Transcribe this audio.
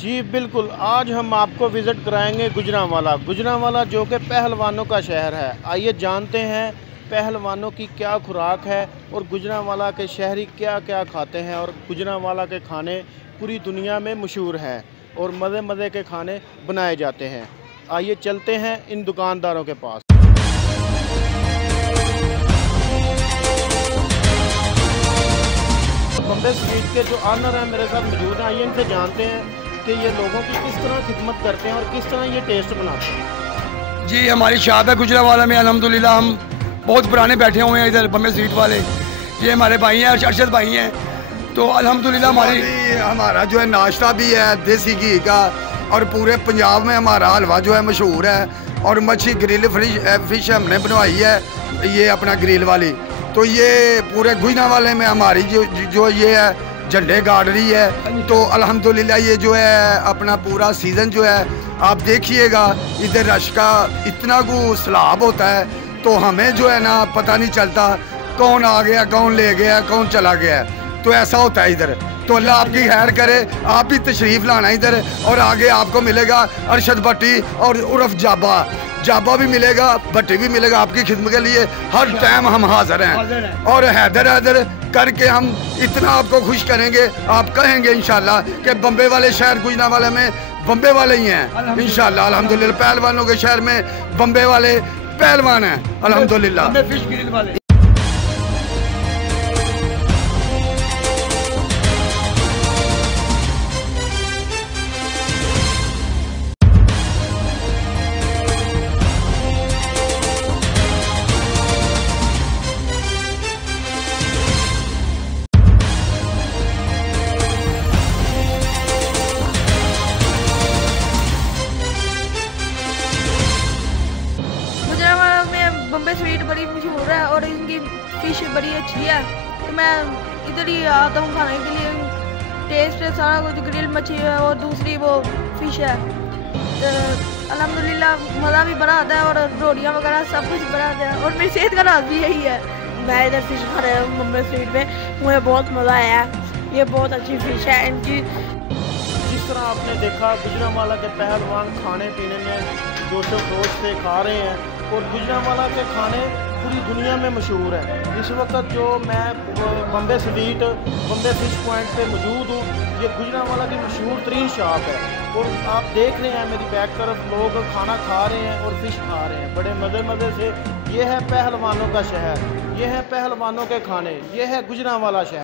जी बिल्कुल, आज हम आपको विज़िट कराएंगे गुजरांवाला। गुजरांवाला जो कि पहलवानों का शहर है। आइए जानते हैं पहलवानों की क्या खुराक है और गुजरांवाला के शहरी क्या क्या खाते हैं, और गुजरांवाला के खाने पूरी दुनिया में मशहूर हैं और मज़े मज़े के खाने बनाए जाते हैं। आइए चलते हैं इन दुकानदारों के पास। बॉम्बे स्वीट के जो ऑनर हैं मेरे साथ मौजूद हैं। आइए इनसे जानते हैं कि ये लोगों की किस तरह खिदमत करते हैं और किस तरह ये टेस्ट बनाते हैं। जी हमारी शॉप है गुजरांवाला में। अल्हम्दुलिल्लाह हम बहुत पुराने बैठे हुए हैं इधर बॉम्बे स्वीट वाले। ये हमारे भाई हैं, अरशद भाई हैं। तो अल्हम्दुलिल्लाह हमारा जो है नाश्ता भी है देसी घी का, और पूरे पंजाब में हमारा हलवा जो है मशहूर है। और मच्छी ग्रिल फिश हमने बनवाई है, ये अपना ग्रिल वाली। तो ये पूरे गुजरांवाले में हमारी जो ये है झंडे गाड़ रही है। तो अल्हम्दुलिल्लाह ये जो है अपना पूरा सीज़न जो है आप देखिएगा, इधर रश का इतना को सैलाब होता है, तो हमें जो है ना पता नहीं चलता कौन आ गया, कौन ले गया, कौन चला गया। तो ऐसा होता है इधर। तो अल्लाह आपकी खैर करे, आप भी तशरीफ़ लाना इधर। और आगे आपको मिलेगा अरशद भट्टी और उर्फ जाबा भी मिलेगा, भट्टी भी मिलेगा आपकी खिदमत के लिए। हर टाइम हम हाजिर हैं और हैदर करके हम इतना आपको खुश करेंगे, आप कहेंगे इंशाल्लाह कि बम्बे वाले शहर गुजरांवाला में बम्बे वाले ही हैं इंशाल्लाह। अल्हम्दुलिल्लाह पहलवानों के शहर में बम्बे वाले पहलवान हैं अल्हम्दुलिल्लाह। बम्बे स्वीट बड़ी मशहूर है और इनकी फिश बड़ी अच्छी है। तो मैं इधर ही आता हूँ खाने के लिए। टेस्ट है सारा कुछ, ग्रिल मच्छी है और दूसरी वो फिश है। तो अल्हम्दुलिल्लाह मज़ा भी बना आता है और रोटियाँ वगैरह सब कुछ बना आता है और मेरी सेहत का राज भी यही है। मैं इधर फिश खा रहा हूँ बम्बे स्वीट में, मुझे बहुत मज़ा आया। ये बहुत अच्छी फिश है इनकी। जिस तरह आपने देखा गुजरांवाला के पहलवान खाने पीने में जोशो खरोश से खा रहे हैं और गुजरांवाला के खाने पूरी दुनिया में मशहूर हैं। इस वक्त जो मैं Bombay sweet Bombay fish point पे मौजूद हूँ, ये गुजरांवाला की मशहूर तरीन शॉप है। और आप देख रहे हैं मेरी बैक तरफ लोग खाना खा रहे हैं और फिश खा रहे हैं बड़े मज़े से। ये है पहलवानों का शहर, ये है पहलवानों के खाने, ये है गुजरांवाला शहर।